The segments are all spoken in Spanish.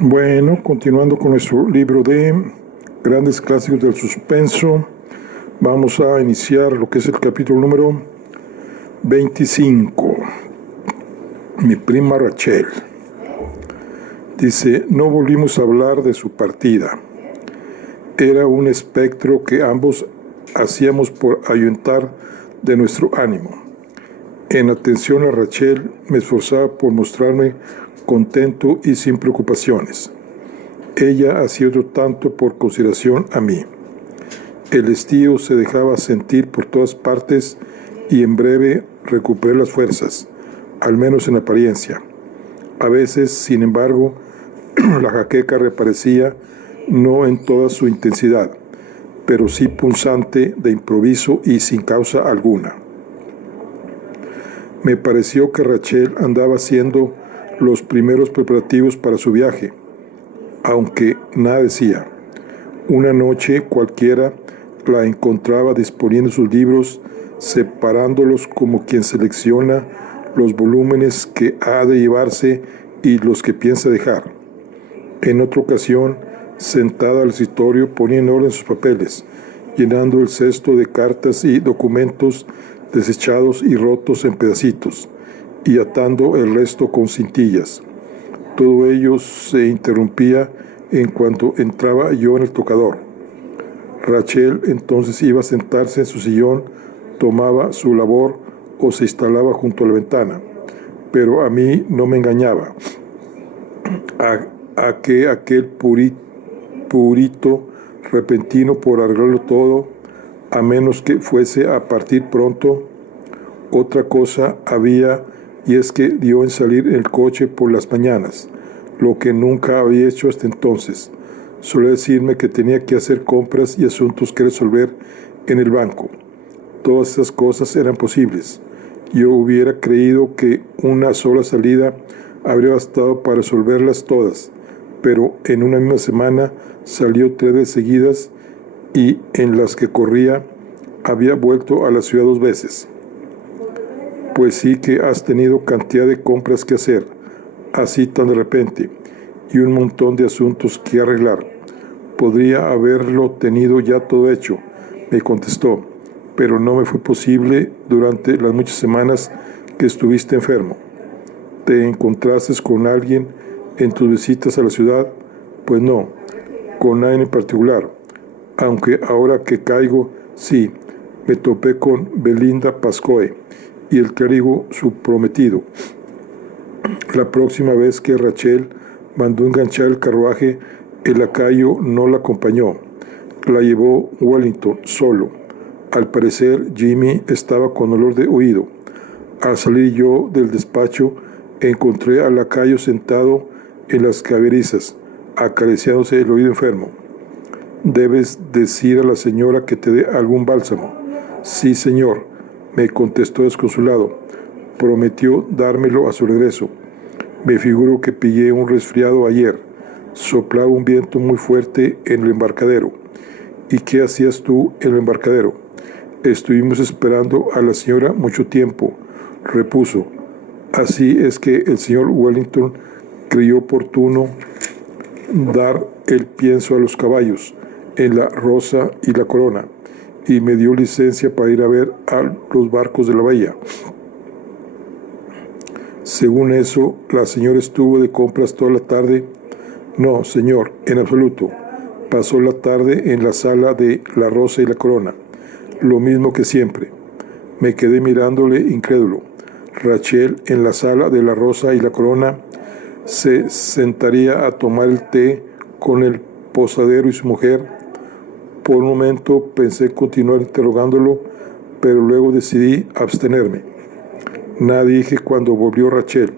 Bueno, continuando con nuestro libro de grandes clásicos del suspenso, vamos a iniciar lo que es el capítulo número 25. Mi prima Rachel. Dice, no volvimos a hablar de su partida. Era un espectro que ambos hacíamos por ahuyentar de nuestro ánimo. En atención a Rachel me esforzaba por mostrarme contento y sin preocupaciones. Ella hacía otro tanto por consideración a mí. El estío se dejaba sentir por todas partes y en breve recuperé las fuerzas, al menos en apariencia. A veces, sin embargo, la jaqueca reaparecía no en toda su intensidad, pero sí punzante de improviso y sin causa alguna. Me pareció que Rachel andaba haciendo los primeros preparativos para su viaje, aunque nada decía. Una noche cualquiera la encontraba disponiendo sus libros, separándolos como quien selecciona los volúmenes que ha de llevarse y los que piensa dejar. En otra ocasión, sentada al escritorio, ponía en orden sus papeles, llenando el cesto de cartas y documentos desechados y rotos en pedacitos, y atando el resto con cintillas. Todo ello se interrumpía en cuanto entraba yo en el tocador. Rachel entonces iba a sentarse en su sillón, tomaba su labor o se instalaba junto a la ventana, pero a mí no me engañaba a que aquel purito repentino por arreglarlo todo, a menos que fuese a partir pronto. Otra cosa había, y es que dio en salir en el coche por las mañanas, lo que nunca había hecho hasta entonces. Solía decirme que tenía que hacer compras y asuntos que resolver en el banco. Todas esas cosas eran posibles. Yo hubiera creído que una sola salida habría bastado para resolverlas todas, pero en una misma semana salió 3 veces seguidas y en las que corría había vuelto a la ciudad 2 veces. Pues sí que has tenido cantidad de compras que hacer, así tan de repente, y un montón de asuntos que arreglar. Podría haberlo tenido ya todo hecho, me contestó, pero no me fue posible durante las muchas semanas que estuviste enfermo. ¿Te encontraste con alguien en tus visitas a la ciudad? Pues no, con nadie en particular, aunque ahora que caigo, sí, me topé con Belinda Pascoe y el clérigo su prometido. La próxima vez que Rachel mandó enganchar el carruaje, el lacayo no la acompañó. La llevó Wellington solo. Al parecer, Jimmy estaba con dolor de oído. Al salir yo del despacho, encontré al lacayo sentado en las caballerizas, acariciándose el oído enfermo. «Debes decir a la señora que te dé algún bálsamo». «Sí, señor», me contestó desconsolado. Prometió dármelo a su regreso. Me figuro que pillé un resfriado ayer. Soplaba un viento muy fuerte en el embarcadero. ¿Y qué hacías tú en el embarcadero? Estuvimos esperando a la señora mucho tiempo, repuso. Así es que el señor Wellington creyó oportuno dar el pienso a los caballos en la Rosa y la Corona, y me dio licencia para ir a ver a los barcos de la bahía. Según eso, la señora estuvo de compras toda la tarde. No, señor, en absoluto. Pasó la tarde en la sala de la Rosa y la Corona, lo mismo que siempre. Me quedé mirándole incrédulo. Rachel en la sala de la Rosa y la Corona se sentaría a tomar el té con el posadero y su mujer. Por un momento pensé continuar interrogándolo, pero luego decidí abstenerme. Nada dije cuando volvió Rachel.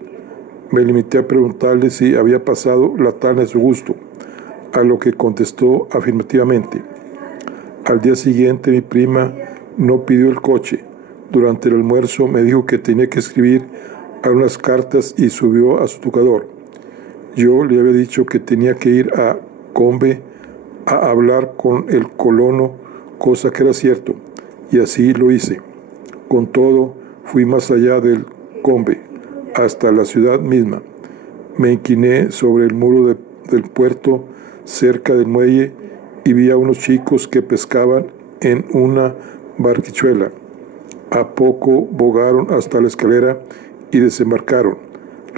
Me limité a preguntarle si había pasado la tarde a su gusto, a lo que contestó afirmativamente. Al día siguiente mi prima no pidió el coche. Durante el almuerzo me dijo que tenía que escribir algunas cartas y subió a su tocador. Yo le había dicho que tenía que ir a Combe a hablar con el colono, cosa que era cierto, y así lo hice. Con todo, fui más allá del Combe, hasta la ciudad misma. Me incliné sobre el muro del puerto cerca del muelle y vi a unos chicos que pescaban en una barquichuela. A poco bogaron hasta la escalera y desembarcaron.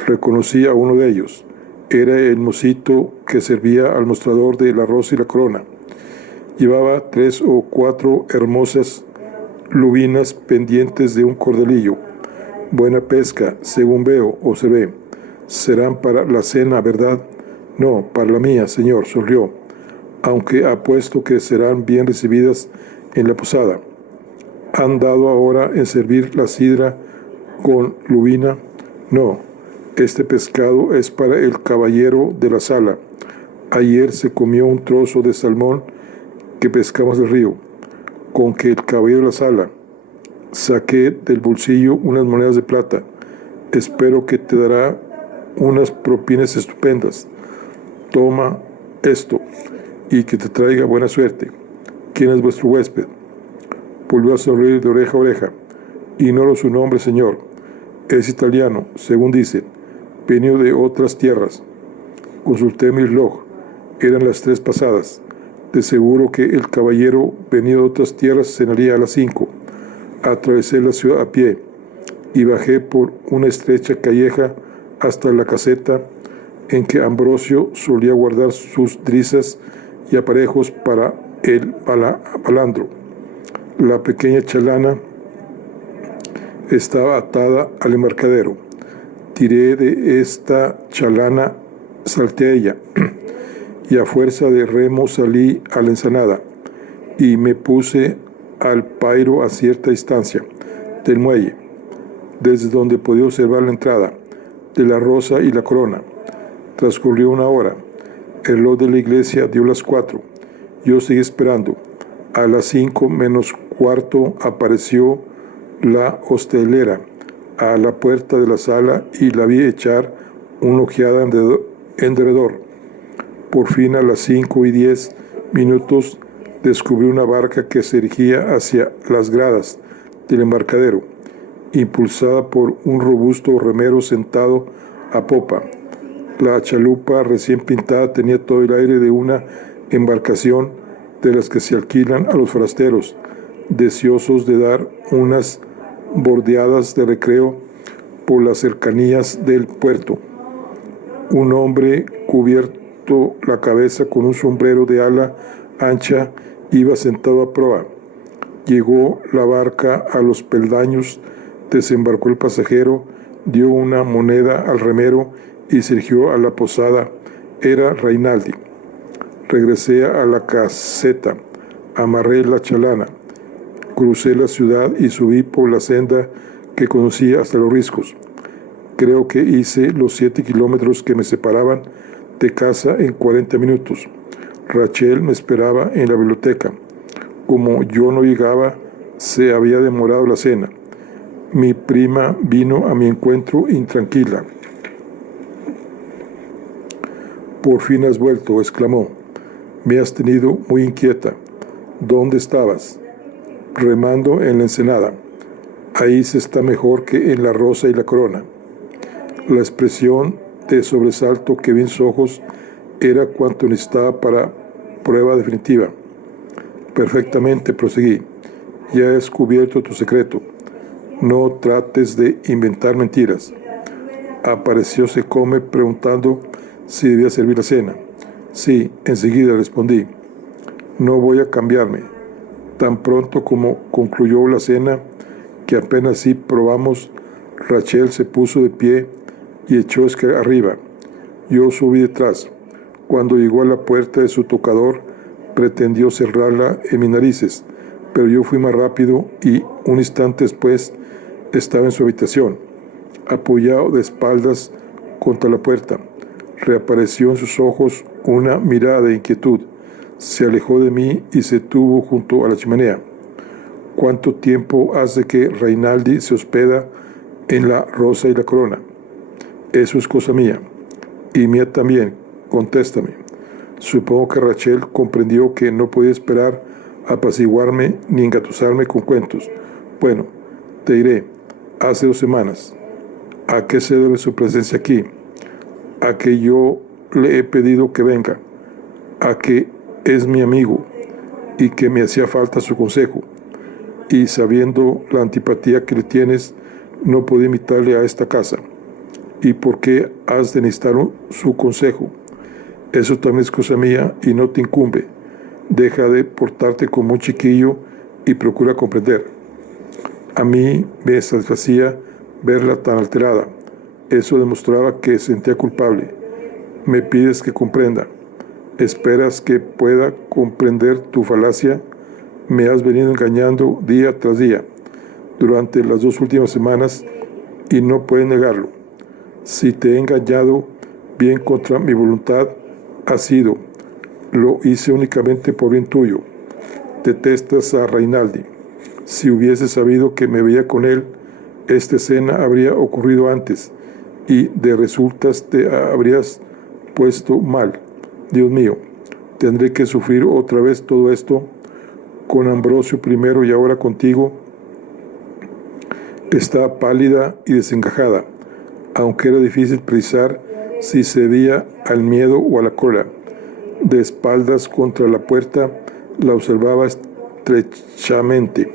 Reconocí a uno de ellos. Era el mocito que servía al mostrador de la Rosa y la Corona. Llevaba 3 o 4 hermosas lubinas pendientes de un cordelillo. Buena pesca, según veo o se ve. Serán para la cena, ¿verdad? No, para la mía, señor, sonrió. Aunque apuesto que serán bien recibidas en la posada. ¿Han dado ahora en servir la sidra con lubina? No, este pescado es para el caballero de la sala. Ayer se comió un trozo de salmón que pescamos del río. Con que el caballero de la sala. Saqué del bolsillo unas monedas de plata. Espero que te dará unas propinas estupendas. Toma esto y que te traiga buena suerte. ¿Quién es vuestro huésped? Volvió a sonreír de oreja a oreja. Ignoro su nombre, señor. Es italiano, según dicen. Venido de otras tierras. Consulté mi reloj. Eran las 3 pasadas. De seguro que el caballero venido de otras tierras cenaría a las 5. Atravesé la ciudad a pie y bajé por una estrecha calleja hasta la caseta en que Ambrosio solía guardar sus drisas y aparejos para el balandro. La pequeña chalana estaba atada al embarcadero. Tiré de esta chalana, salté a ella y a fuerza de remo salí a la ensenada y me puse al pairo a cierta distancia del muelle, desde donde podía observar la entrada de la Rosa y la Corona. Transcurrió 1 hora. El reloj de la iglesia dio las 4. Yo seguí esperando. A las 5 menos cuarto apareció la hostelera a la puerta de la sala y la vi echar una ojeada en derredor. Por fin a las 5:10 descubrí una barca que se dirigía hacia las gradas del embarcadero, impulsada por un robusto remero sentado a popa. La chalupa recién pintada tenía todo el aire de una embarcación de las que se alquilan a los forasteros, deseosos de dar unas bordeadas de recreo por las cercanías del puerto. Un hombre cubierto la cabeza con un sombrero de ala ancha iba sentado a proa. Llegó la barca a los peldaños, desembarcó el pasajero, dio una moneda al remero y se dirigió a la posada. Era Reinaldi. Regresé a la caseta, amarré la chalana, crucé la ciudad y subí por la senda que conducía hasta los riscos. Creo que hice los 7 kilómetros que me separaban de casa en 40 minutos. Rachel me esperaba en la biblioteca. Como yo no llegaba, se había demorado la cena. Mi prima vino a mi encuentro intranquila. «Por fin has vuelto», exclamó. «Me has tenido muy inquieta. ¿Dónde estabas?» «Remando en la ensenada. Ahí se está mejor que en la Rosa y la Corona». La expresión de sobresalto que vi en sus ojos era cuanto necesitaba para prueba definitiva. «Perfectamente», proseguí. «Ya he descubierto tu secreto. No trates de inventar mentiras». Apareció Secome preguntando si debía servir la cena. «Sí», enseguida respondí. «No voy a cambiarme». Tan pronto como concluyó la cena, que apenas sí probamos, Rachel se puso de pie y echó escalera arriba. Yo subí detrás. Cuando llegó a la puerta de su tocador, pretendió cerrarla en mis narices, pero yo fui más rápido y un instante después estaba en su habitación, apoyado de espaldas contra la puerta. Reapareció en sus ojos una mirada de inquietud. Se alejó de mí y se detuvo junto a la chimenea. «¿Cuánto tiempo hace que Reinaldi se hospeda en la Rosa y la Corona?» «Eso es cosa mía». «Y mía también, contéstame». Supongo que Rachel comprendió que no podía esperar apaciguarme ni engatusarme con cuentos. «Bueno, te diré, hace 2 semanas». «¿A qué se debe su presencia aquí?» «A que yo le he pedido que venga, a que es mi amigo y que me hacía falta su consejo, y sabiendo la antipatía que le tienes, no puedo invitarle a esta casa. ¿Y por qué has de necesitar su consejo? Eso también es cosa mía y no te incumbe. Deja de portarte como un chiquillo y procura comprender. A mí me satisfacía verla tan alterada. Eso demostraba que sentía culpable. Me pides que comprenda. ¿Esperas que pueda comprender tu falacia? Me has venido engañando día tras día, durante las 2 últimas semanas, y no puedes negarlo. Si te he engañado, bien contra mi voluntad, ha sido. Lo hice únicamente por bien tuyo. Detestas a Reinaldi. Si hubieses sabido que me veía con él, esta escena habría ocurrido antes, y de resultas te habrías puesto mal. Dios mío, tendré que sufrir otra vez todo esto, con Ambrosio primero y ahora contigo. Estaba pálida y desencajada, aunque era difícil precisar si se debía al miedo o a la cólera. De espaldas contra la puerta, la observaba estrechamente.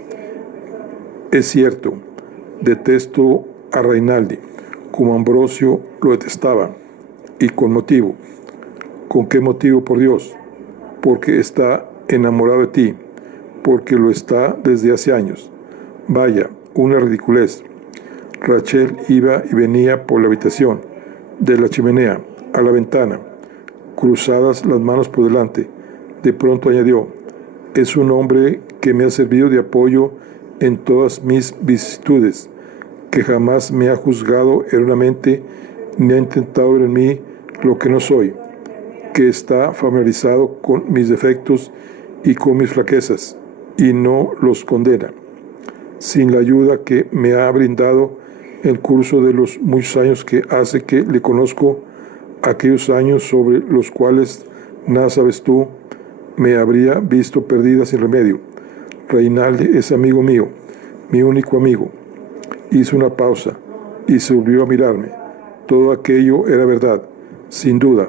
Es cierto, detesto a Reinaldi, como Ambrosio lo detestaba, y con motivo. ¿Con qué motivo, por Dios? Porque está enamorado de ti, porque lo está desde hace años. Vaya, una ridiculez. Rachel iba y venía por la habitación, de la chimenea a la ventana, cruzadas las manos por delante. De pronto añadió: es un hombre que me ha servido de apoyo en todas mis vicisitudes, que jamás me ha juzgado erróneamente ni ha intentado ver en mí lo que no soy, que está familiarizado con mis defectos y con mis flaquezas, y no los condena. Sin la ayuda que me ha brindado el curso de los muchos años que hace que le conozco, aquellos años sobre los cuales nada sabes tú, me habría visto perdida sin remedio. Reinaldi es amigo mío, mi único amigo. Hizo una pausa y se volvió a mirarme. Todo aquello era verdad, sin duda,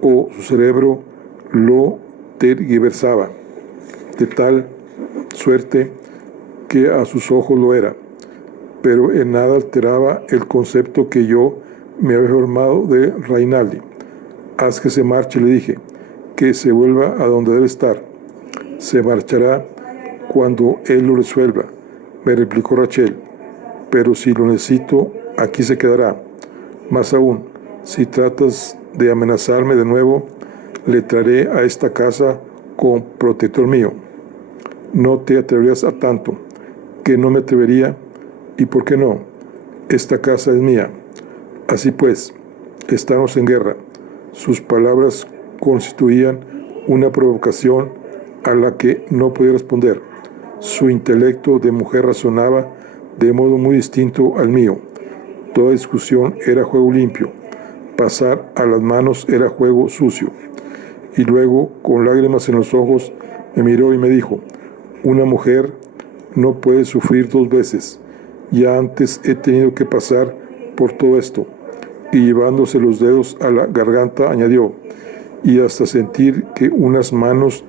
o su cerebro lo tergiversaba, de tal suerte que a sus ojos lo era, pero en nada alteraba el concepto que yo me había formado de Reinaldi. Haz que se marche, le dije, que se vuelva a donde debe estar. Se marchará cuando él lo resuelva, me replicó Rachel, pero si lo necesito, aquí se quedará. Más aún, si tratas de amenazarme de nuevo, le traeré a esta casa con protector mío. No te atreverías a tanto. ¿Que no me atrevería? ¿Y por qué no? Esta casa es mía. Así pues, estamos en guerra. Sus palabras constituían una provocación a la que no podía responder. Su intelecto de mujer razonaba de modo muy distinto al mío. Toda discusión era juego limpio. Pasar a las manos era juego sucio. Y luego, con lágrimas en los ojos, me miró y me dijo: una mujer no puede sufrir 2 veces. Ya antes he tenido que pasar por todo esto. Y llevándose los dedos a la garganta, añadió, y hasta sentir que unas manos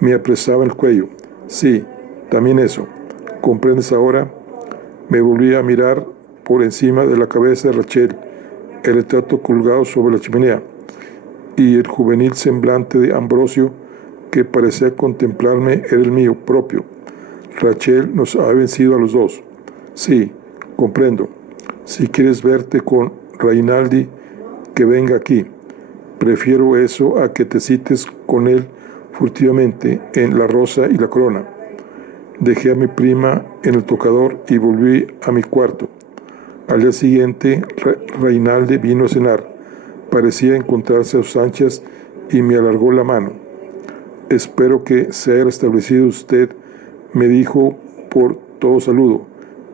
me apresaban el cuello. Sí, también eso. ¿Comprendes ahora? Me volví a mirar por encima de la cabeza de Rachel, el retrato colgado sobre la chimenea, y el juvenil semblante de Ambrosio, que parecía contemplarme, era el mío propio. Rachel nos ha vencido a los dos. Sí, comprendo. Si quieres verte con Reinaldi, que venga aquí. Prefiero eso a que te cites con él furtivamente en La Rosa y la Corona. Dejé a mi prima en el tocador y volví a mi cuarto. Al día siguiente, Reinaldi vino a cenar. Parecía encontrarse a sus anchas y me alargó la mano. Espero que se haya restablecido usted, me dijo por todo saludo.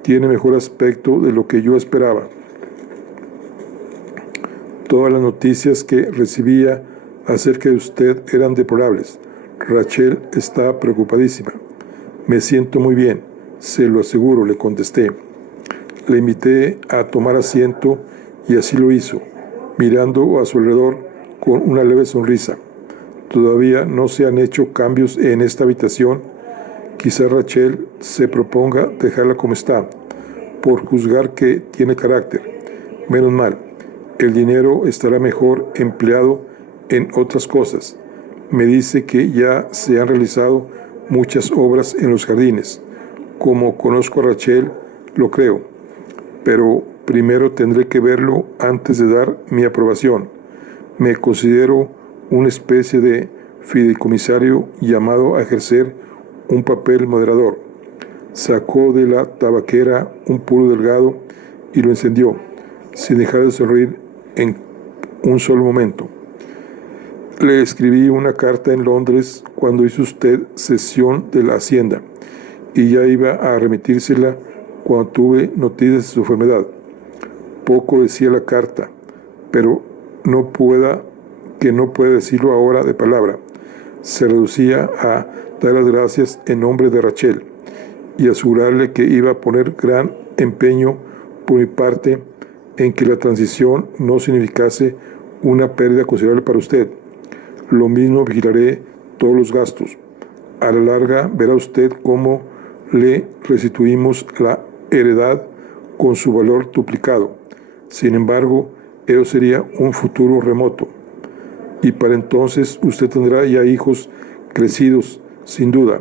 Tiene mejor aspecto de lo que yo esperaba. Todas las noticias que recibía acerca de usted eran deplorables. Rachel está preocupadísima. Me siento muy bien, se lo aseguro, le contesté. Le invité a tomar asiento y así lo hizo, mirando a su alrededor con una leve sonrisa. Todavía no se han hecho cambios en esta habitación. Quizá Rachel se proponga dejarla como está, por juzgar que tiene carácter. Menos mal, el dinero estará mejor empleado en otras cosas. Me dice que ya se han realizado muchas obras en los jardines. Como conozco a Rachel, lo creo, pero primero tendré que verlo antes de dar mi aprobación. Me considero una especie de fideicomisario llamado a ejercer un papel moderador. Sacó de la tabaquera un puro delgado y lo encendió, sin dejar de sonreír en un solo momento. Le escribí una carta en Londres cuando hizo usted cesión de la hacienda, y ya iba a remitírsela cuando tuve noticias de su enfermedad. Poco decía la carta, pero no pueda decirlo ahora de palabra. Se reducía a dar las gracias en nombre de Rachel y asegurarle que iba a poner gran empeño por mi parte en que la transición no significase una pérdida considerable para usted. Lo mismo vigilaré todos los gastos. A la larga verá usted cómo le restituimos la heredad con su valor duplicado. Sin embargo, ello sería un futuro remoto. Y para entonces usted tendrá ya hijos crecidos, sin duda,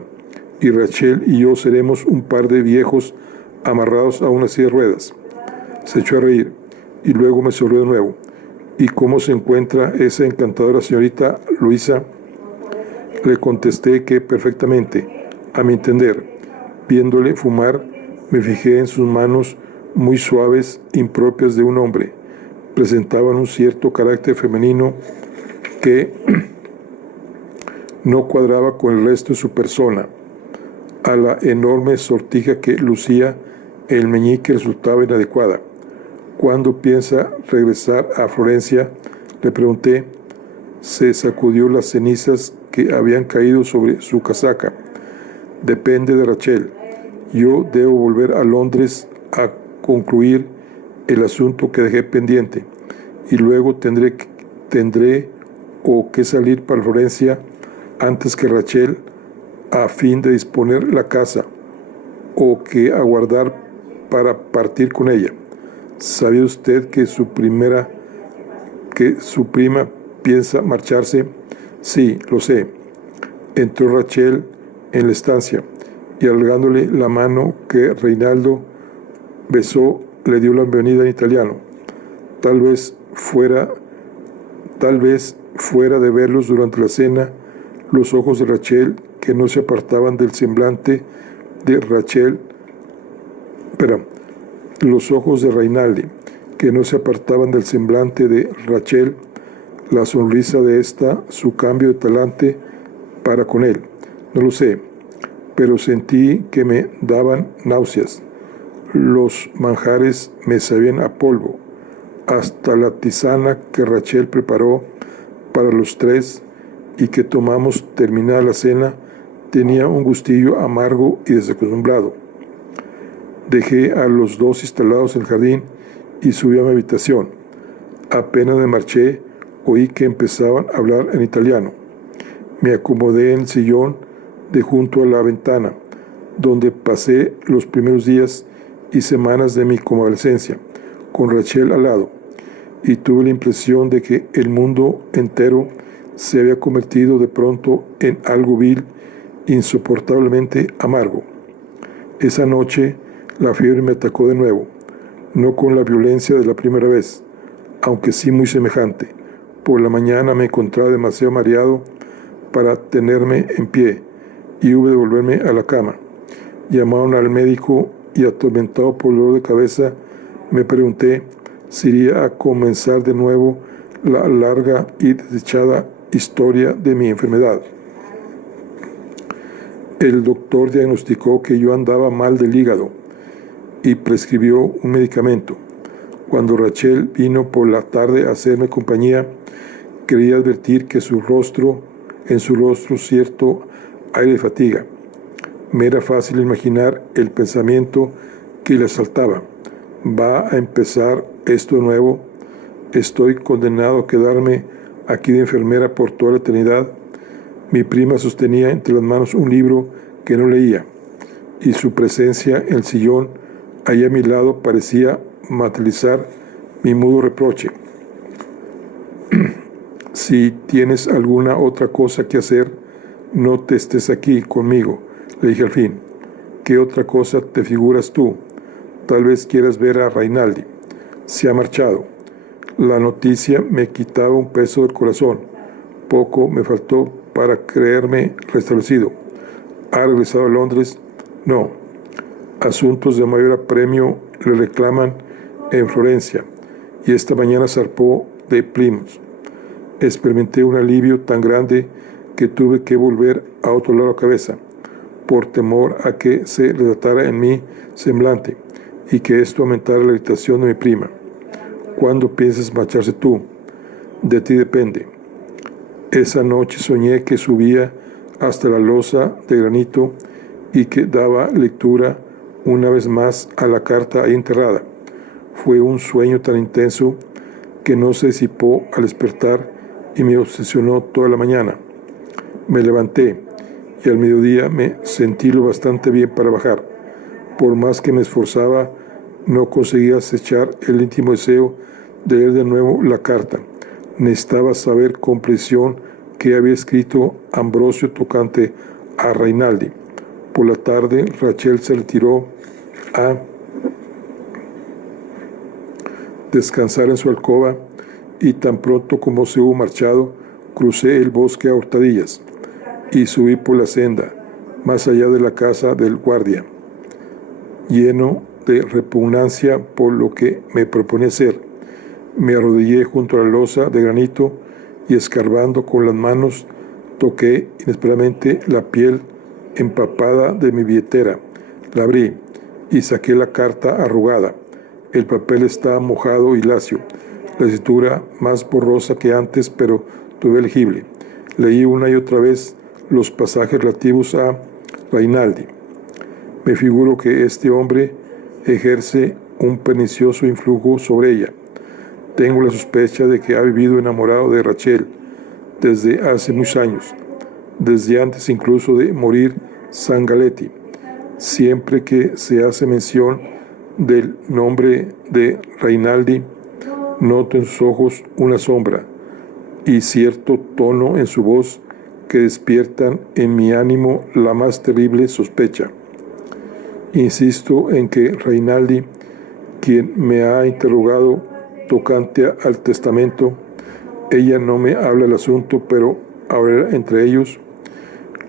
y Rachel y yo seremos un par de viejos amarrados a una silla de ruedas. Se echó a reír, y luego me sonrió de nuevo. ¿Y cómo se encuentra esa encantadora señorita Luisa? Le contesté que perfectamente, a mi entender. Viéndole fumar, me fijé en sus manos muy suaves, impropias de un hombre. Presentaban un cierto carácter femenino que no cuadraba con el resto de su persona. A la enorme sortija que lucía, el meñique resultaba inadecuada. ¿Cuándo piensa regresar a Florencia?, le pregunté. Se sacudió las cenizas que habían caído sobre su casaca. Depende de Rachel. Yo debo volver a Londres a concluir el asunto que dejé pendiente, y luego tendré que salir para Florencia antes que Rachel, a fin de disponer la casa, o que aguardar para partir con ella. ¿Sabía usted que su prima piensa marcharse? Sí, lo sé. Entró Rachel en la estancia y, alargándole la mano que Reinaldo besó, le dio la bienvenida en italiano. Tal vez fuera de verlos durante la cena, los ojos de Rachel, que no se apartaban del semblante de Rachel, los ojos de Reinaldi, que no se apartaban del semblante de Rachel, la sonrisa de esta, su cambio de talante para con él. No lo sé, pero sentí que me daban náuseas. Los manjares me sabían a polvo. Hasta la tisana que Rachel preparó para los tres y que tomamos terminada la cena tenía un gustillo amargo y desacostumbrado. Dejé a los dos instalados en el jardín y subí a mi habitación. Apenas me marché, oí que empezaban a hablar en italiano. Me acomodé en el sillón de junto a la ventana, donde pasé los primeros días y semanas de mi convalecencia, con Rachel al lado, y tuve la impresión de que el mundo entero se había convertido de pronto en algo vil, insoportablemente amargo. Esa noche la fiebre me atacó de nuevo, no con la violencia de la primera vez, aunque sí muy semejante. Por la mañana me encontraba demasiado mareado para tenerme en pie y hube de volverme a la cama. Llamaron al médico y, atormentado por el dolor de cabeza, me pregunté si iría a comenzar de nuevo la larga y desdichada historia de mi enfermedad. El doctor diagnosticó que yo andaba mal del hígado y prescribió un medicamento. Cuando Rachel vino por la tarde a hacerme compañía, quería advertir que en su rostro cierto aire de fatiga. Me era fácil imaginar el pensamiento que le asaltaba. ¿Va a empezar esto de nuevo? ¿Estoy condenado a quedarme aquí de enfermera por toda la eternidad. Mi prima sostenía entre las manos un libro que no leía, y su presencia en el sillón allá a mi lado parecía materializar mi mudo reproche. Si tienes alguna otra cosa que hacer, no te estés aquí conmigo, le dije al fin. ¿Qué otra cosa te figuras tú? Tal vez quieras ver a Rainaldi. Se ha marchado. La noticia me quitaba un peso del corazón. Poco me faltó para creerme restablecido. ¿Ha regresado a Londres? No. Asuntos de mayor apremio le reclaman en Florencia, y esta mañana zarpó de Plymouth. Experimenté un alivio tan grande que tuve que volver a otro lado de la cabeza, por temor a que se retratara en mi semblante y que esto aumentara la irritación de mi prima. ¿Cuándo piensas marcharse tú? De ti depende. Esa noche soñé que subía hasta la losa de granito y que daba lectura una vez más a la carta ahí enterrada. Fue un sueño tan intenso que no se disipó al despertar y me obsesionó toda la mañana. Me levanté y al mediodía me sentí lo bastante bien para bajar. Por más que me esforzaba, no conseguía acechar el íntimo deseo de leer de nuevo la carta. Necesitaba saber con precisión qué había escrito Ambrosio tocante a Rainaldi. Por la tarde, Rachel se retiró a descansar en su alcoba, y tan pronto como se hubo marchado, crucé el bosque a hurtadillas y subí por la senda, más allá de la casa del guardia, lleno de repugnancia por lo que me proponía hacer. Me arrodillé junto a la losa de granito y, escarbando con las manos, toqué inesperadamente la piel empapada de mi billetera. La abrí y saqué la carta arrugada. El papel estaba mojado y lacio, la escritura más borrosa que antes, pero todavía legible. Leí una y otra vez los pasajes relativos a Rainaldi. Me figuro que este hombre ejerce un pernicioso influjo sobre ella. Tengo la sospecha de que ha vivido enamorado de Rachel desde hace muchos años, desde antes incluso de morir Sangalletti. Siempre que se hace mención del nombre de Rainaldi, noto en sus ojos una sombra y cierto tono en su voz que despiertan en mi ánimo la más terrible sospecha. Insisto en que Rainaldi, quien me ha interrogado tocante al testamento, ella no me habla del asunto, pero ahora entre ellos,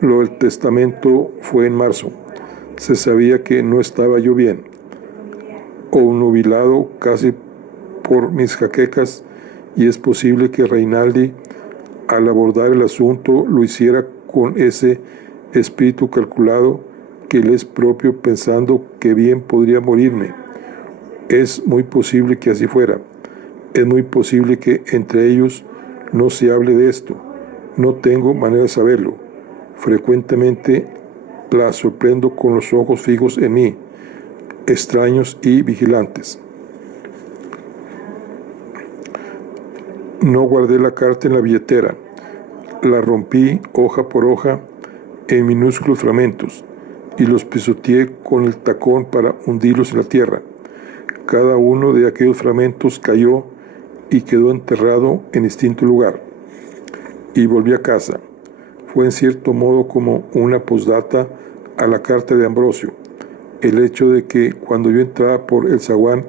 lo del testamento fue en marzo. Se sabía que no estaba yo bien, obnubilado casi por mis jaquecas, y es posible que Rainaldi, al abordar el asunto, lo hiciera con ese espíritu calculado que le es propio, pensando que bien podría morirme. Es muy posible que así fuera. Es muy posible que entre ellos no se hable de esto. No tengo manera de saberlo. Frecuentemente la sorprendo con los ojos fijos en mí, extraños y vigilantes. No guardé la carta en la billetera. La rompí hoja por hoja en minúsculos fragmentos y los pisoteé con el tacón para hundirlos en la tierra. Cada uno de aquellos fragmentos cayó y quedó enterrado en distinto lugar. Y volví a casa. Fue en cierto modo como una postdata a la carta de Ambrosio. El hecho de que cuando yo entraba por el zaguán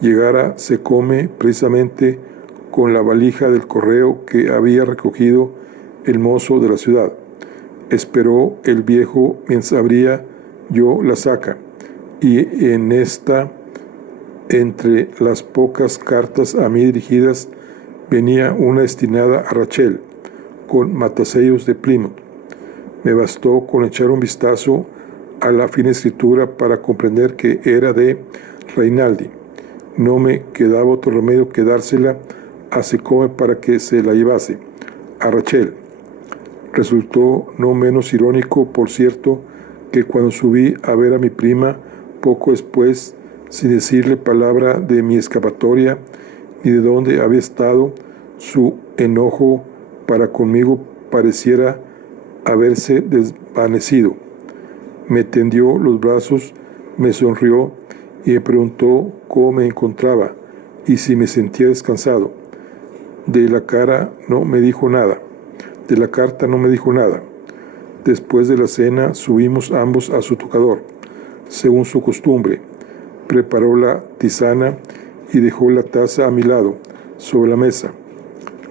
llegara se come precisamente con la valija del correo que había recogido el mozo de la ciudad. Esperó el viejo mientras abría yo la saca, y en esta, entre las pocas cartas a mí dirigidas, venía una destinada a Rachel, con matasellos de Plymouth. Me bastó con echar un vistazo a la fina escritura para comprender que era de Rainaldi. No me quedaba otro remedio que dársela a Secome para que se la llevase, a Rachel. Resultó no menos irónico, por cierto, que cuando subí a ver a mi prima, poco después, sin decirle palabra de mi escapatoria ni de dónde había estado, Su enojo para conmigo pareciera haberse desvanecido. Me tendió los brazos, me sonrió y me preguntó cómo me encontraba y si me sentía descansado. De la carta no me dijo nada. Después de la cena subimos ambos a su tocador, según su costumbre. Preparó la tisana y dejó la taza a mi lado, sobre la mesa,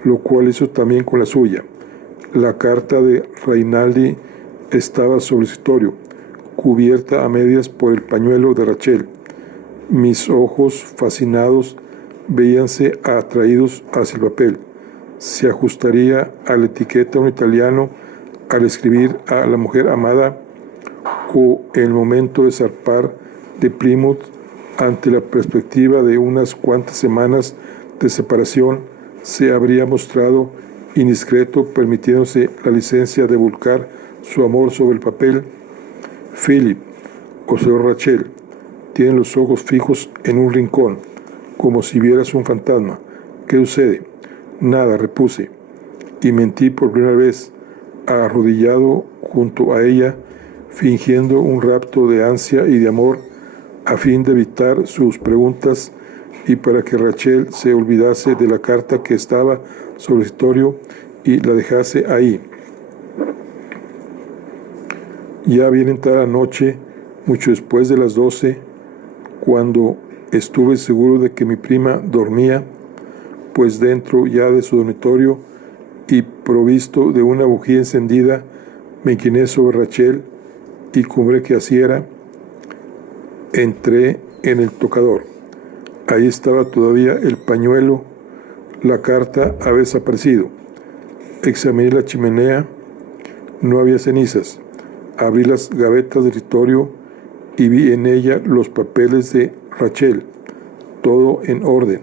lo cual hizo también con la suya. La carta de Rainaldi estaba sobre el escritorio, cubierta a medias por el pañuelo de Rachel. Mis ojos, fascinados, veíanse atraídos hacia el papel. ¿Se ajustaría a la etiqueta un italiano al escribir a la mujer amada? ¿O en el momento de zarpar de Plymouth, ante la perspectiva de unas cuantas semanas de separación, se habría mostrado indiscreto, permitiéndose la licencia de volcar su amor sobre el papel? Philip, observó Rachel, tiene los ojos fijos en un rincón, como si vieras un fantasma. ¿Qué sucede? Nada, repuse, y mentí por primera vez, arrodillado junto a ella, fingiendo un rapto de ansia y de amor, a fin de evitar sus preguntas y para que Rachel se olvidase de la carta que estaba sobre el escritorio y la dejase ahí. Ya bien entrada la noche, mucho después de las 12, cuando estuve seguro de que mi prima dormía, pues dentro ya de su dormitorio y provisto de una bujía encendida, me incliné sobre Rachel y como que así era, entré en el tocador. Ahí estaba todavía el pañuelo, la carta había desaparecido. Examiné la chimenea, no había cenizas. Abrí las gavetas del escritorio y vi en ella los papeles de Rachel, todo en orden,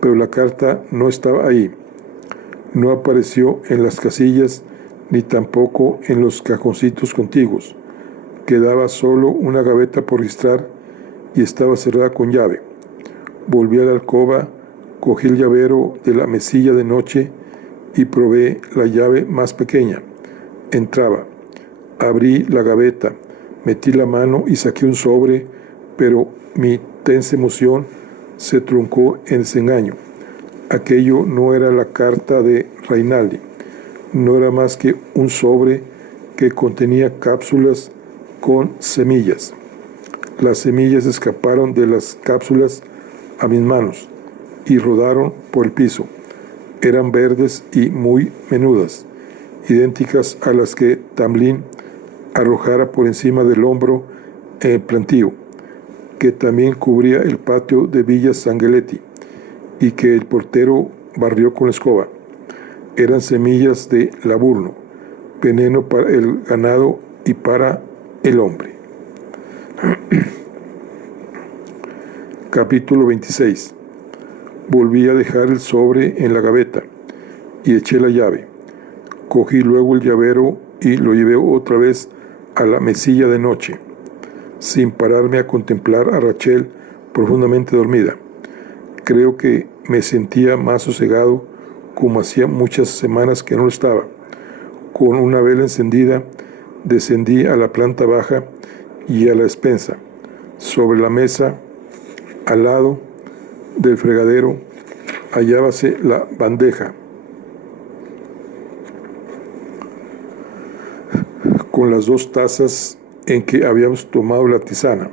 pero la carta no estaba ahí. No apareció en las casillas ni tampoco en los cajoncitos contiguos. Quedaba solo una gaveta por registrar y estaba cerrada con llave. Volví a la alcoba, cogí el llavero de la mesilla de noche y probé la llave más pequeña. Entraba. Abrí la gaveta, metí la mano y saqué un sobre, pero mi tensa emoción se truncó en desengaño. Aquello no era la carta de Rainaldi, no era más que un sobre que contenía cápsulas con semillas. Las semillas escaparon de las cápsulas a mis manos y rodaron por el piso. Eran verdes y muy menudas, idénticas a las que Tamlin arrojara por encima del hombro en el plantío, que también cubría el patio de Villa Sangaletti y que el portero barrió con la escoba. Eran semillas de laburno, veneno para el ganado y para el hombre. Capítulo 26. Volví a dejar el sobre en la gaveta y eché la llave. Cogí luego el llavero y lo llevé otra vez a la mesilla de noche, sin pararme a contemplar a Rachel profundamente dormida. Creo que me sentía más sosegado, como hacía muchas semanas que no lo estaba. Con una vela encendida, descendí a la planta baja y a la despensa. Sobre la mesa, al lado del fregadero, hallábase la bandeja con las 2 tazas en que habíamos tomado la tisana.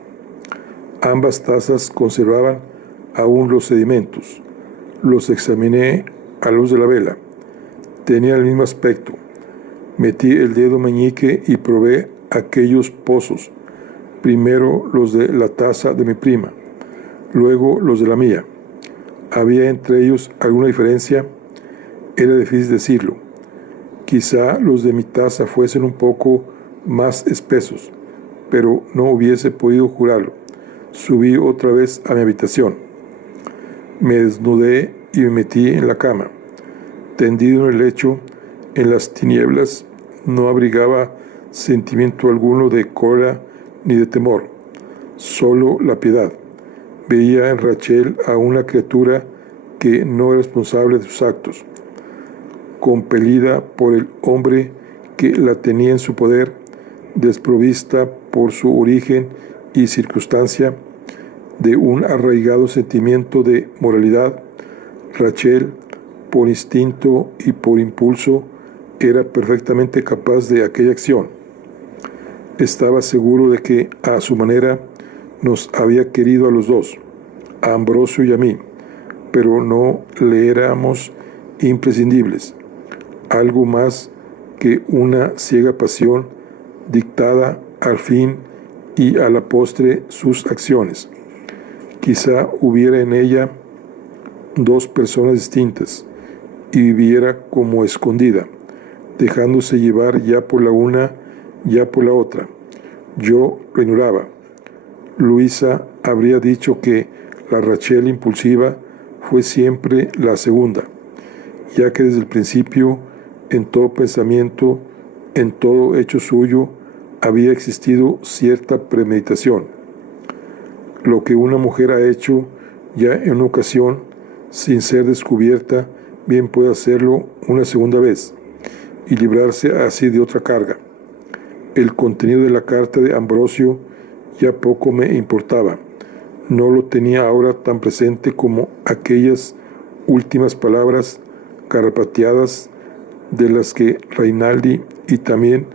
Ambas tazas conservaban aún los sedimentos. Los examiné a luz de la vela. Tenían el mismo aspecto. Metí el dedo meñique y probé aquellos pozos. Primero los de la taza de mi prima, luego los de la mía. ¿Había entre ellos alguna diferencia? Era difícil decirlo. Quizá los de mi taza fuesen un poco más espesos, pero no hubiese podido jurarlo. Subí otra vez a mi habitación. Me desnudé y me metí en la cama. Tendido en el lecho, en las tinieblas, no abrigaba sentimiento alguno de cólera ni de temor, solo la piedad. Veía en Rachel a una criatura que no era responsable de sus actos. compelida por el hombre que la tenía en su poder, desprovista por su origen y circunstancia de un arraigado sentimiento de moralidad, Rachel, por instinto y por impulso, era perfectamente capaz de aquella acción. Estaba seguro de que, a su manera, nos había querido a los dos, a Ambrosio y a mí, pero no le éramos imprescindibles. Algo más que una ciega pasión dictada al fin y a la postre sus acciones. Quizá hubiera en ella dos personas distintas y viviera como escondida, dejándose llevar ya por la una, ya por la otra. Yo lo ignoraba. Luisa habría dicho que la Rachel impulsiva fue siempre la segunda, ya que desde el principio, en todo pensamiento, en todo hecho suyo, había existido cierta premeditación. Lo que una mujer ha hecho ya en una ocasión, sin ser descubierta, bien puede hacerlo una segunda vez y librarse así de otra carga. El contenido de la carta de Ambrosio ya poco me importaba. No lo tenía ahora tan presente como aquellas últimas palabras carrapateadas de las que Rinaldi y también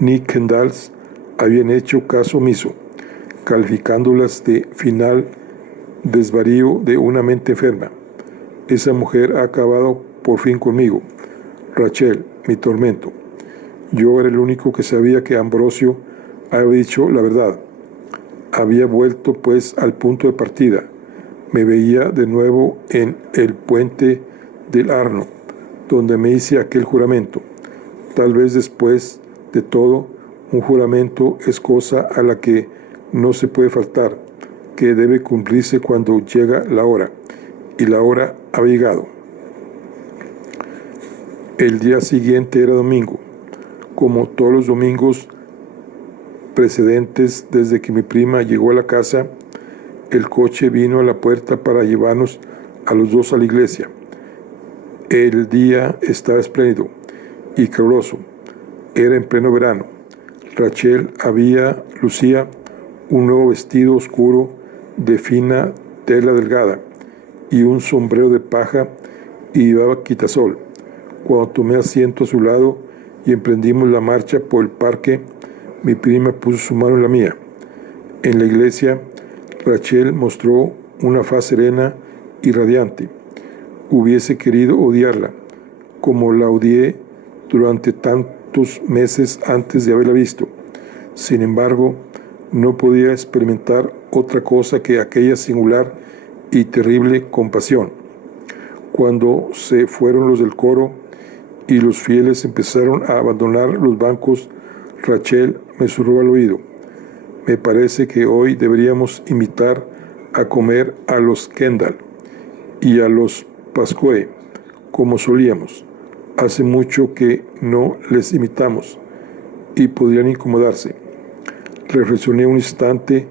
Nick Kendalls habían hecho caso omiso, calificándolas de final desvarío de una mente enferma. Esa mujer ha acabado por fin conmigo. Rachel, mi tormento. Yo era el único que sabía que Ambrosio había dicho la verdad. Había vuelto pues al punto de partida. Me veía de nuevo en el puente del Arno, donde me hice aquel juramento. Tal vez después de todo, un juramento es cosa a la que no se puede faltar, que debe cumplirse cuando llega la hora, y la hora había llegado. El día siguiente era domingo, como todos los domingos precedentes desde que mi prima llegó a la casa. El coche vino a la puerta para llevarnos a los dos a la iglesia. El día estaba espléndido y caluroso. Era en pleno verano. Rachel lucía un nuevo vestido oscuro de fina tela delgada y un sombrero de paja, y llevaba quitasol. Cuando tomé asiento a su lado y emprendimos la marcha por el parque, mi prima puso su mano en la mía. En la iglesia, Rachel mostró una faz serena y radiante. Hubiese querido odiarla, como la odié durante tantos meses antes de haberla visto. Sin embargo, no podía experimentar otra cosa que aquella singular y terrible compasión. Cuando se fueron los del coro y los fieles empezaron a abandonar los bancos, Rachel me susurró al oído: me parece que hoy deberíamos invitar a comer a los Kendall y a los Pascoe, como solíamos. Hace mucho que no les imitamos y podrían incomodarse. Reflexioné un instante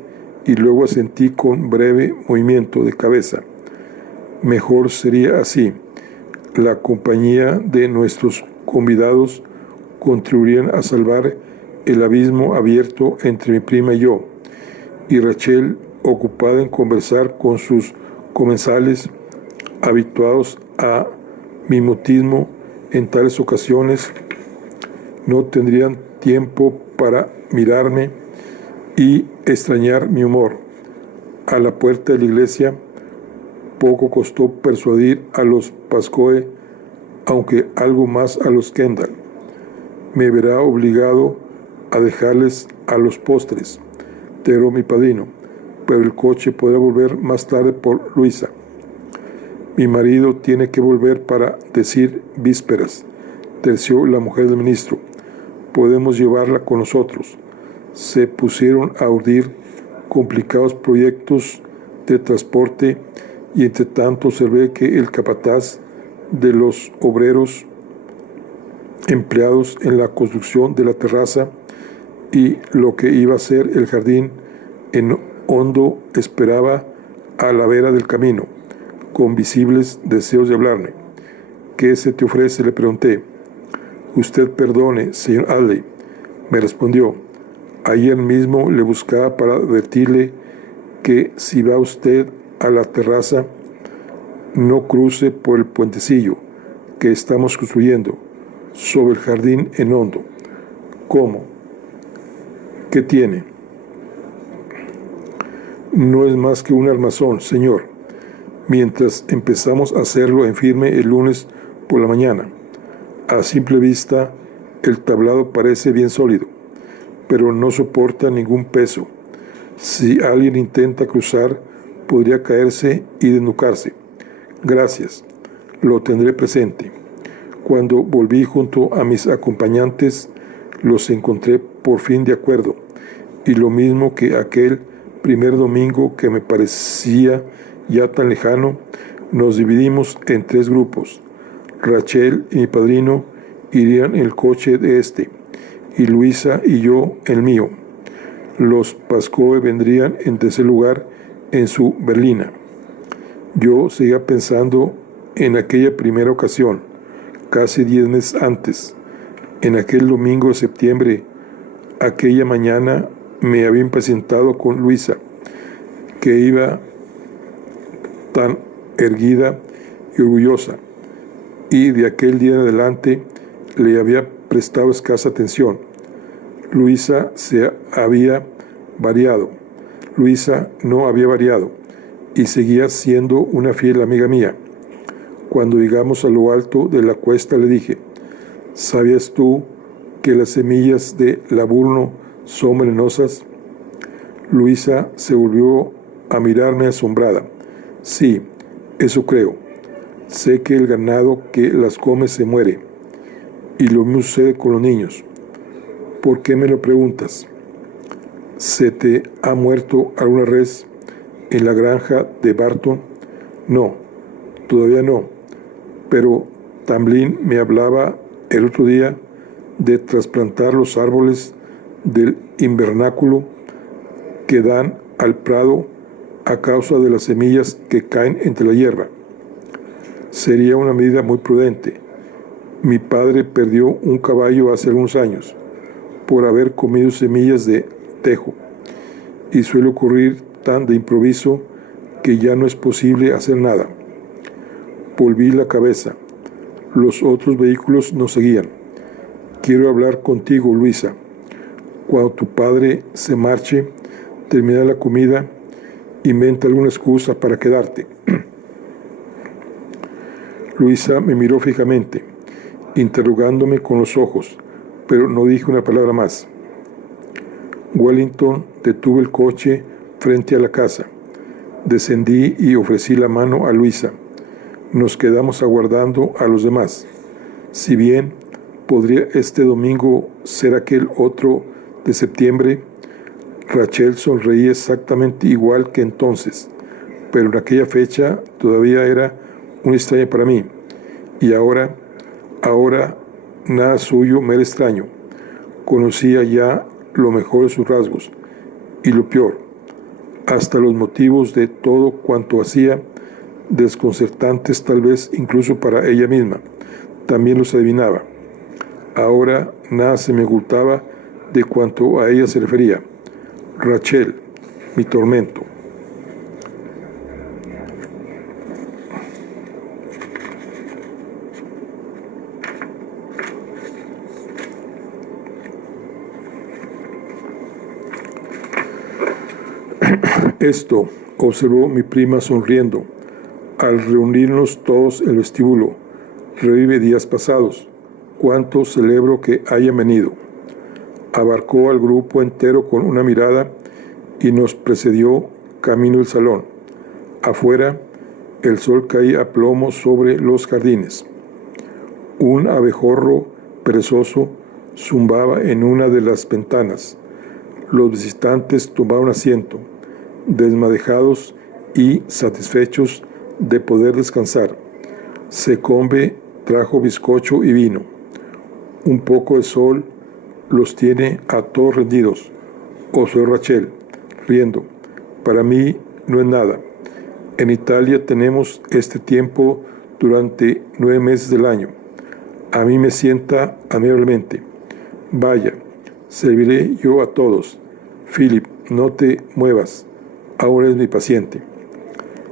y luego asentí con breve movimiento de cabeza. Mejor sería así. La compañía de nuestros convidados contribuirían a salvar el abismo abierto entre mi prima y yo, y Rachel, ocupada en conversar con sus comensales, habituados a mimetismo en tales ocasiones, no tendrían tiempo para mirarme y extrañar mi humor. A la puerta de la iglesia, poco costó persuadir a los Pascoe, aunque algo más a los Kendall. Me verá obligado a dejarles a los postres, pero mi padrino, pero el coche podrá volver más tarde por Luisa. Mi marido tiene que volver para decir vísperas, terció la mujer del ministro. Podemos llevarla con nosotros. Se pusieron a urdir complicados proyectos de transporte y entre tanto se ve que el capataz de los obreros empleados en la construcción de la terraza y lo que iba a ser el jardín en hondo esperaba a la vera del camino, con visibles deseos de hablarme. ¿Qué se te ofrece?, le pregunté. Usted perdone, señor Adley, me respondió. Ayer mismo le buscaba para advertirle que si va usted a la terraza, no cruce por el puentecillo que estamos construyendo sobre el jardín en hondo. ¿Cómo? ¿Qué tiene? No es más que un armazón, señor, mientras empezamos a hacerlo en firme el lunes por la mañana. A simple vista, el tablado parece bien sólido, pero no soporta ningún peso. Si alguien intenta cruzar, podría caerse y desnucarse. Gracias, lo tendré presente. Cuando volví junto a mis acompañantes, los encontré por fin de acuerdo, y lo mismo que aquel primer domingo que me parecía ya tan lejano, nos dividimos en 3 grupos. Rachel y mi padrino irían en el coche de este, y Luisa y yo el mío. Los Pascoe vendrían en tercer lugar en su berlina. Yo seguía pensando en aquella primera ocasión, casi 10 meses antes, en aquel domingo de septiembre. Aquella mañana me había impacientado con Luisa, que iba tan erguida y orgullosa, y de aquel día en adelante le había prestado escasa atención. Luisa se había variado. Luisa no había variado y seguía siendo una fiel amiga mía. Cuando llegamos a lo alto de la cuesta le dije: ¿sabías tú que las semillas de laburnum son venenosas? Luisa se volvió a mirarme asombrada. Sí, eso creo. Sé que el ganado que las come se muere, y lo mismo sucede con los niños. ¿Por qué me lo preguntas? ¿Se te ha muerto alguna res en la granja de Barton? No, todavía no, pero Tamblyn me hablaba el otro día de trasplantar los árboles del invernáculo que dan al prado a causa de las semillas que caen entre la hierba. Sería una medida muy prudente. Mi padre perdió un caballo hace algunos años por haber comido semillas de tejo, y suele ocurrir tan de improviso que ya no es posible hacer nada. Volví la cabeza. Los otros vehículos nos seguían. Quiero hablar contigo, Luisa. Cuando tu padre se marche, termina la comida, inventa alguna excusa para quedarte. Luisa me miró fijamente, interrogándome con los ojos, pero no dijo una palabra más. Wellington detuvo el coche frente a la casa. Descendí y ofrecí la mano a Luisa. Nos quedamos aguardando a los demás. Si bien podría este domingo ser aquel otro de septiembre, Rachel sonreía exactamente igual que entonces, pero en aquella fecha todavía era una extraña para mí, y ahora nada suyo me era extraño. Conocía ya lo mejor de sus rasgos, y lo peor, hasta los motivos de todo cuanto hacía, desconcertantes tal vez incluso para ella misma, también los adivinaba. Ahora nada se me ocultaba de cuanto a ella se refería. Rachel, mi tormento. Esto, observó mi prima sonriendo, al reunirnos todos en el vestíbulo, revive días pasados. Cuánto celebro que hayan venido. Abarcó al grupo entero con una mirada y nos precedió camino del salón. Afuera, el sol caía a plomo sobre los jardines. Un abejorro perezoso zumbaba en una de las ventanas. Los visitantes tomaron asiento, desmadejados y satisfechos de poder descansar. Secombe trajo bizcocho y vino. Un poco de sol los tiene a todos rendidos, observó Rachel, riendo. Para mí no es nada. En Italia tenemos este tiempo durante 9 meses del año. A mí me sienta amablemente. Vaya, serviré yo a todos. Philip, no te muevas. Ahora es mi paciente.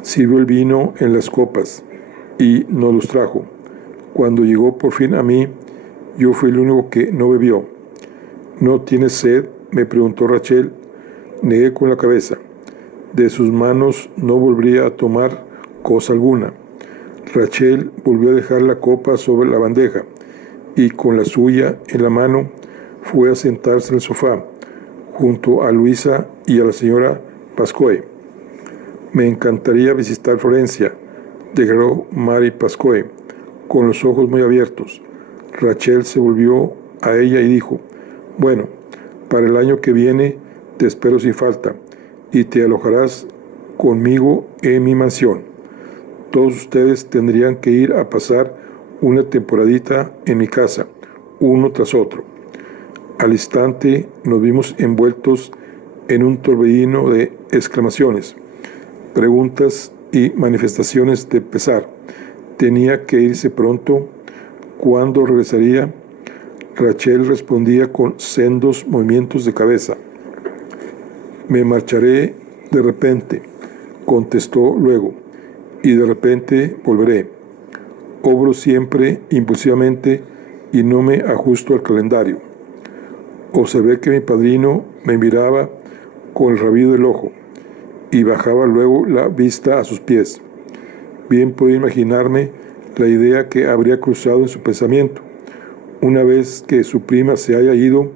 Sirvió el vino en las copas y nos los trajo. Cuando llegó por fin a mí, yo fui el único que no bebió. ¿No tienes sed?, me preguntó Rachel. Negué con la cabeza. De sus manos no volvería a tomar cosa alguna. Rachel volvió a dejar la copa sobre la bandeja y con la suya en la mano fue a sentarse en el sofá junto a Luisa y a la señora Pascoe. Me encantaría visitar Florencia, declaró Mary Pascoe, con los ojos muy abiertos. Rachel se volvió a ella y dijo: bueno, para el año que viene te espero sin falta y te alojarás conmigo en mi mansión. Todos ustedes tendrían que ir a pasar una temporadita en mi casa, uno tras otro. Al instante nos vimos envueltos en un torbellino de exclamaciones, preguntas y manifestaciones de pesar. Tenía que irse pronto. ¿Cuándo regresaría? Rachel respondía con sendos movimientos de cabeza. Me marcharé de repente, contestó luego, y de repente volveré. Obro siempre impulsivamente y no me ajusto al calendario. Observé que mi padrino me miraba con el rabillo del ojo y bajaba luego la vista a sus pies. Bien podía imaginarme la idea que habría cruzado en su pensamiento. Una vez que su prima se haya ido,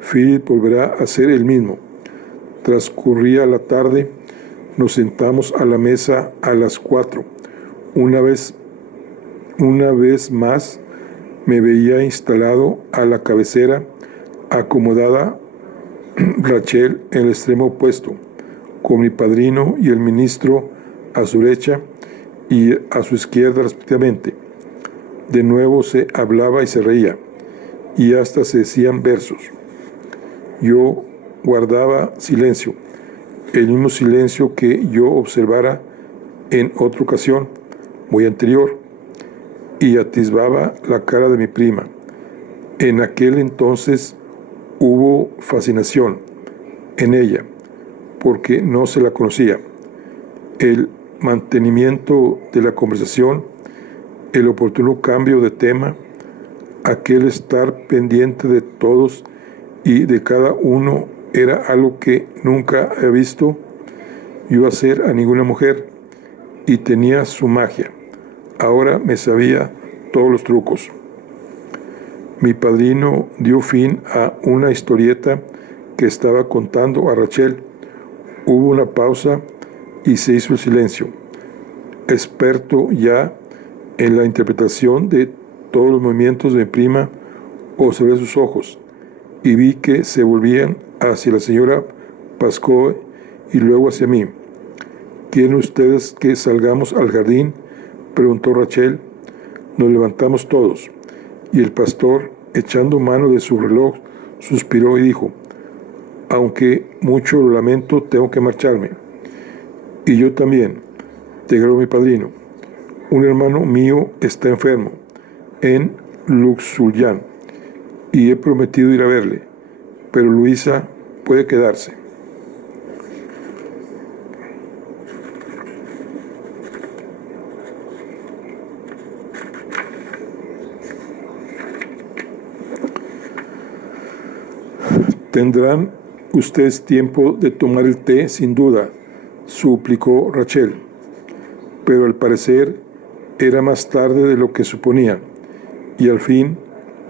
Philip volverá a ser el mismo. Transcurría la tarde, nos sentamos a la mesa a las 4. Una vez más me veía instalado a la cabecera, acomodada Rachel en el extremo opuesto, con mi padrino y el ministro a su derecha y a su izquierda respectivamente. De nuevo se hablaba y se reía, y hasta se decían versos. Yo guardaba silencio, el mismo silencio que yo observara en otra ocasión, muy anterior, y atisbaba la cara de mi prima. En aquel entonces hubo fascinación en ella, porque no se la conocía. El mantenimiento de la conversación, el oportuno cambio de tema, aquel estar pendiente de todos y de cada uno era algo que nunca había visto yo hacer a ninguna mujer, y tenía su magia. Ahora me sabía todos los trucos. Mi padrino dio fin a una historieta que estaba contando a Rachel. Hubo una pausa y se hizo el silencio. Experto ya en la interpretación de todos los movimientos de mi prima, observé sus ojos y vi que se volvían hacia la señora Pascoe y luego hacia mí. ¿Quieren ustedes que salgamos al jardín?, preguntó Rachel. Nos levantamos todos, y el pastor, echando mano de su reloj, suspiró y dijo: aunque mucho lo lamento, tengo que marcharme. Y yo también, declaró mi padrino. Un hermano mío está enfermo en Luxulyan y he prometido ir a verle, pero Luisa puede quedarse. Tendrán ustedes tiempo de tomar el té, sin duda, suplicó Rachel, pero al parecer era más tarde de lo que suponía, y al fin,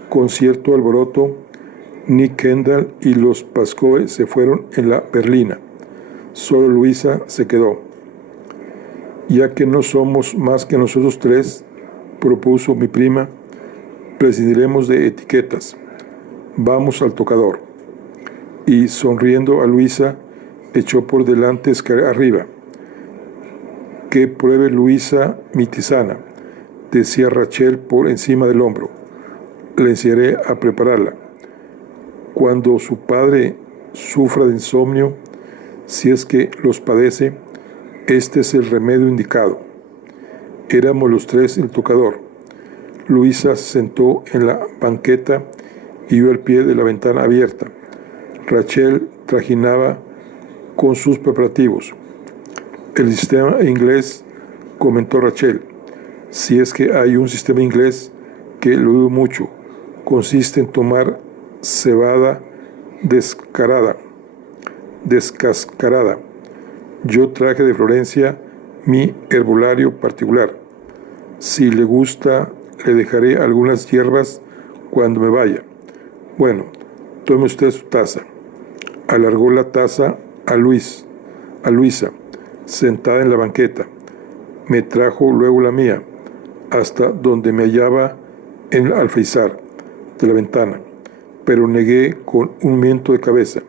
con cierto alboroto, Nick Kendall y los Pascoe se fueron en la berlina. Solo Luisa se quedó. Ya que no somos más que nosotros tres, propuso mi prima, prescindiremos de etiquetas. Vamos al tocador. Y sonriendo a Luisa, echó por delante escalera arriba. Que pruebe Luisa mi tisana, decía Rachel por encima del hombro. Le enseñaré a prepararla. Cuando su padre sufra de insomnio, si es que los padece, este es el remedio indicado. Éramos los tres en el tocador. Luisa se sentó en la banqueta y yo al pie de la ventana abierta. Rachel trajinaba con sus preparativos. El sistema inglés, comentó Rachel, si es que hay un sistema inglés, que lo dudo mucho, consiste en tomar cebada descascarada. Yo traje de Florencia mi herbolario particular. Si le gusta, le dejaré algunas hierbas cuando me vaya. Bueno, tome usted su taza. Alargó la taza a Luisa, sentada en la banqueta. Me trajo luego la mía, hasta donde me hallaba en el alféizar de la ventana, pero negué con un movimiento de cabeza.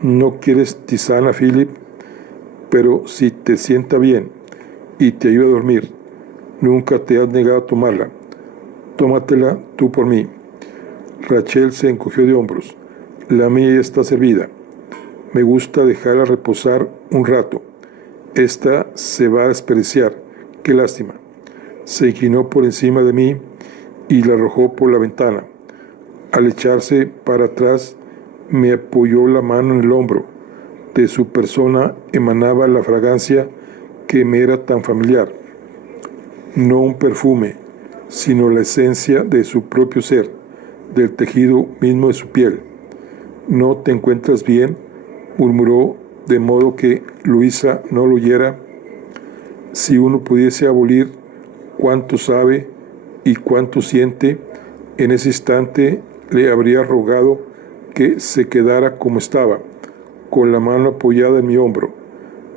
¿No quieres tisana, Philip? Pero si te sienta bien y te ayuda a dormir, nunca te has negado a tomarla. Tómatela tú por mí. Rachel se encogió de hombros. La mía ya está servida. Me gusta dejarla reposar un rato. Esta se va a desperdiciar. Qué lástima. Se inclinó por encima de mí y la arrojó por la ventana. Al echarse para atrás, me apoyó la mano en el hombro. De su persona emanaba la fragancia que me era tan familiar. No un perfume, sino la esencia de su propio ser, del tejido mismo de su piel. ¿No te encuentras bien?, murmuró, de modo que Luisa no lo oyera. Si uno pudiese abolir cuánto sabe y cuánto siente, en ese instante le habría rogado que se quedara como estaba, con la mano apoyada en mi hombro.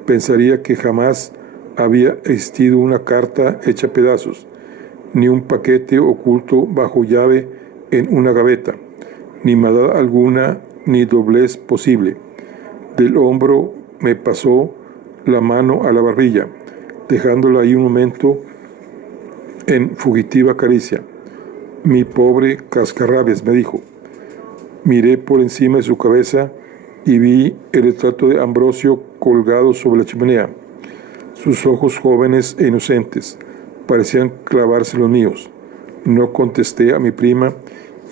Pensaría que jamás había existido una carta hecha pedazos, ni un paquete oculto bajo llave en una gaveta, ni maldad alguna, ni doblez posible. Del hombro me pasó la mano a la barbilla, dejándola ahí un momento en fugitiva caricia. Mi pobre cascarrabias, me dijo. Miré por encima de su cabeza y vi el retrato de Ambrosio colgado sobre la chimenea. Sus ojos jóvenes e inocentes parecían clavarse los míos. No contesté a mi prima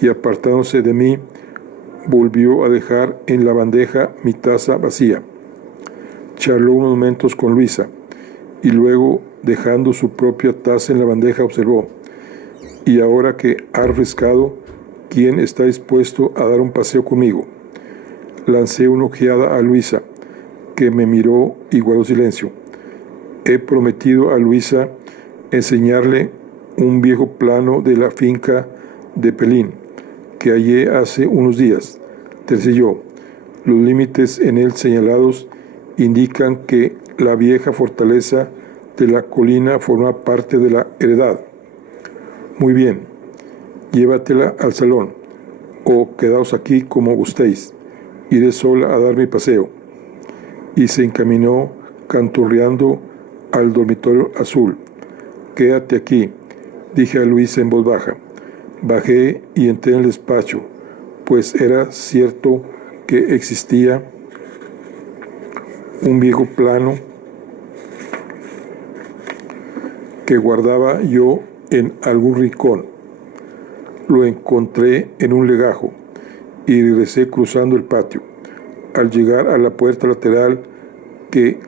y, apartándose de mí, volvió a dejar en la bandeja mi taza vacía. Charló unos momentos con Luisa y luego, dejando su propia taza en la bandeja, observó: y ahora que ha refrescado, ¿quién está dispuesto a dar un paseo conmigo? Lancé una ojeada a Luisa, que me miró y guardó silencio. He prometido a Luisa enseñarle un viejo plano de la finca de Pelín, que hallé hace unos días. Tercé yo. Los límites en él señalados indican que la vieja fortaleza de la colina forma parte de la heredad. Muy bien, llévatela al salón, o quedaos aquí como gustéis. Iré sola a dar mi paseo. Y se encaminó canturreando al dormitorio azul. Quédate aquí, dije a Luisa en voz baja. Bajé y entré en el despacho, pues era cierto que existía un viejo plano que guardaba yo en algún rincón. Lo encontré en un legajo y regresé cruzando el patio. Al llegar a la puerta lateral que,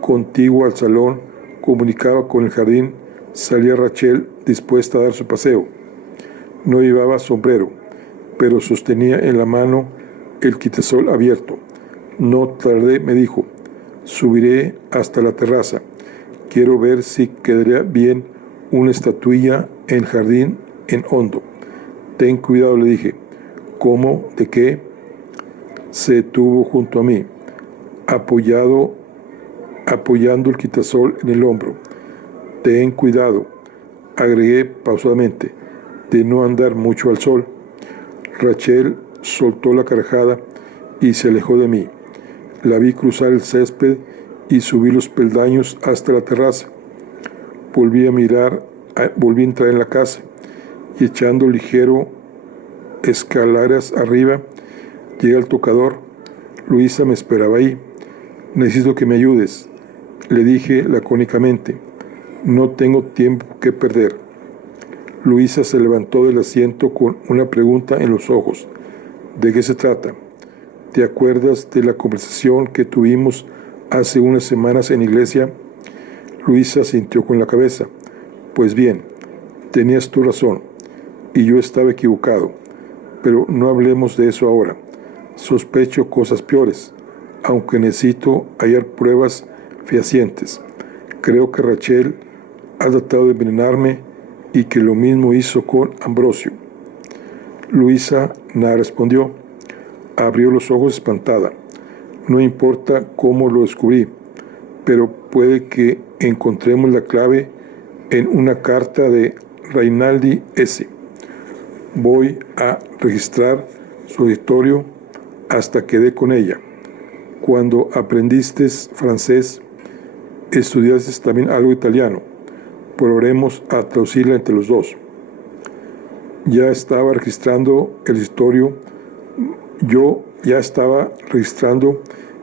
contigua al salón, comunicaba con el jardín, salía Rachel dispuesta a dar su paseo. No llevaba sombrero, pero sostenía en la mano el quitasol abierto. No tardé, me dijo. Subiré hasta la terraza. Quiero ver si quedaría bien una estatuilla en el jardín en hondo. Ten cuidado, le dije. ¿Cómo? ¿De qué? Se detuvo junto a mí, apoyando el quitasol en el hombro. Ten cuidado, agregué pausadamente, de no andar mucho al sol. Rachel soltó la carcajada y se alejó de mí. La vi cruzar el césped y subir los peldaños hasta la terraza. Volví a entrar en la casa y, echando ligero escaleras arriba, llegué al tocador. Luisa me esperaba ahí. Necesito que me ayudes, le dije lacónicamente. No tengo tiempo que perder. Luisa se levantó del asiento con una pregunta en los ojos. ¿De qué se trata? ¿Te acuerdas de la conversación que tuvimos hace unas semanas en iglesia? Luisa sintió con la cabeza. Pues bien, tenías tu razón, y yo estaba equivocado. Pero no hablemos de eso ahora. Sospecho cosas peores, aunque necesito hallar pruebas fehacientes. Creo que Rachel ha tratado de envenenarme y que lo mismo hizo con Ambrosio. Luisa nada respondió. Abrió los ojos espantada. No importa cómo lo descubrí, pero puede que encontremos la clave en una carta de Rinaldi S. Voy a registrar su escritorio hasta que dé con ella. Cuando aprendiste francés, estudiaste también algo italiano. Probaremos a traducirla entre los dos. Ya estaba registrando el escritorio. Yo ya estaba registrando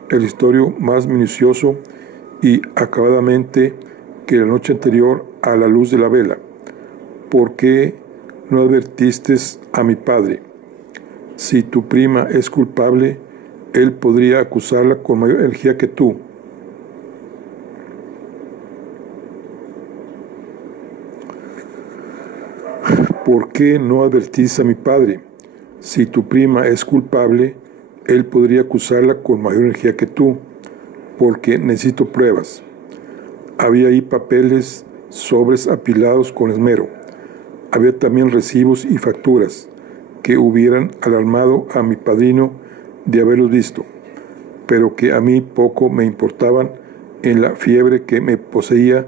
el escritorio más minucioso y acabadamente que la noche anterior a la luz de la vela. ¿Por qué no advertiste a mi padre? Si tu prima es culpable, él podría acusarla con mayor energía que tú. ¿Por qué no advertiste a mi padre? Si tu prima es culpable, él podría acusarla con mayor energía que tú, porque necesito pruebas. Había ahí papeles, sobres apilados con esmero. Había también recibos y facturas que hubieran alarmado a mi padrino de haberlos visto, pero que a mí poco me importaban en la fiebre que me poseía